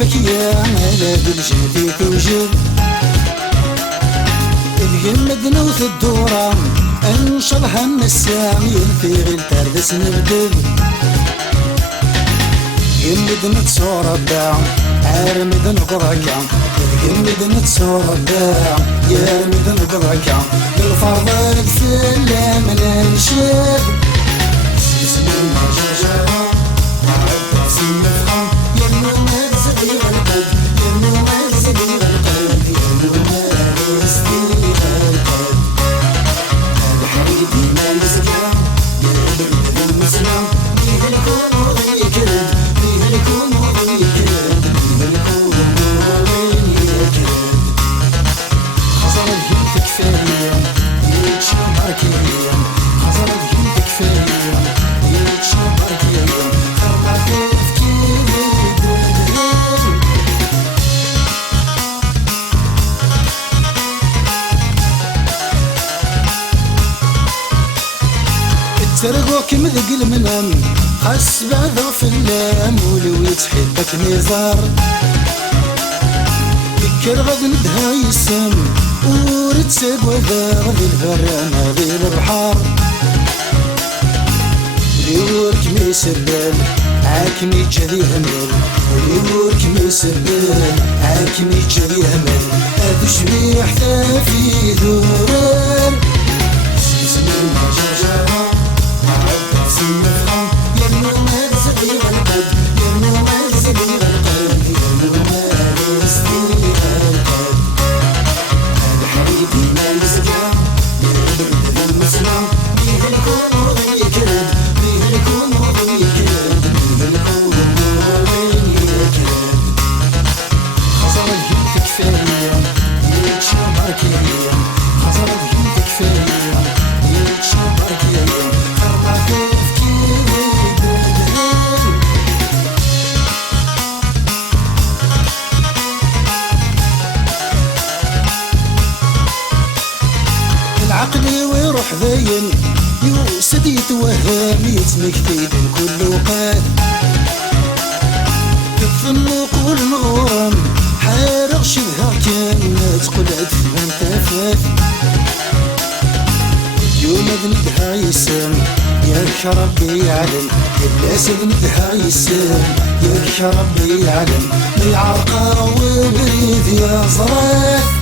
كيفك يا مالا بالجدي توجد اليمد نوث الدورة انشرها النسام ينفي غير تردس نبدل يمد نتصور الداع عارمد نقركا يمد نتصور الداع يارمد نقركا بالفرض السلام ننشد اسم المجاجرة معد سنفخم ينو مرزقي غلقد ينو مرزقي غلقد ينو مرزقي غلقد الحبيبي ما يزقى يربد المسلم بيه الكون وضي كرد بيه الكون وضي كرد بيه الكون وضي كرد خزر الهيم تكفاية يتشمر كيا خزر الهيم تكفاية يتشمر كيا خرق تفكيري بدل ترقوك مذق المنام خاس بعضه في اللام ولو يتحبك نزار ذكر غد ندها يسم ورتسق وذا ذي البرانة ذي البحار ليورك ميسبل عاكمي جذي همل ليورك ميسبل عاكمي جذي همل هذا شبيح ثافي ذوران اسم المجاجرة معد سنفخم ينو مرزقي غلقد ينو مرزقي غلقد ينو مرزقي غلقد هذا حبيبي ما يزقى يربد المسلم بيه الكون وضي كرد بيه الكون وضي كرد بيه الكون وضي كرد خزر الهيم تكفاية يتشمر كيا خزر الهيم تكفاية يتشمر كيا خرق تفكيري بدل العقل ويروح ذاين يوسد يتوهم يتمكتي كل وقت كالظنوق والمغرم حارق شبهها كانت قلعت فيها انتفاث يوم ذنبها يسام ياك ربي يعلم الناس ذنبها يسام ياك ربي يعلم ما يعرقها وبريد يا زراف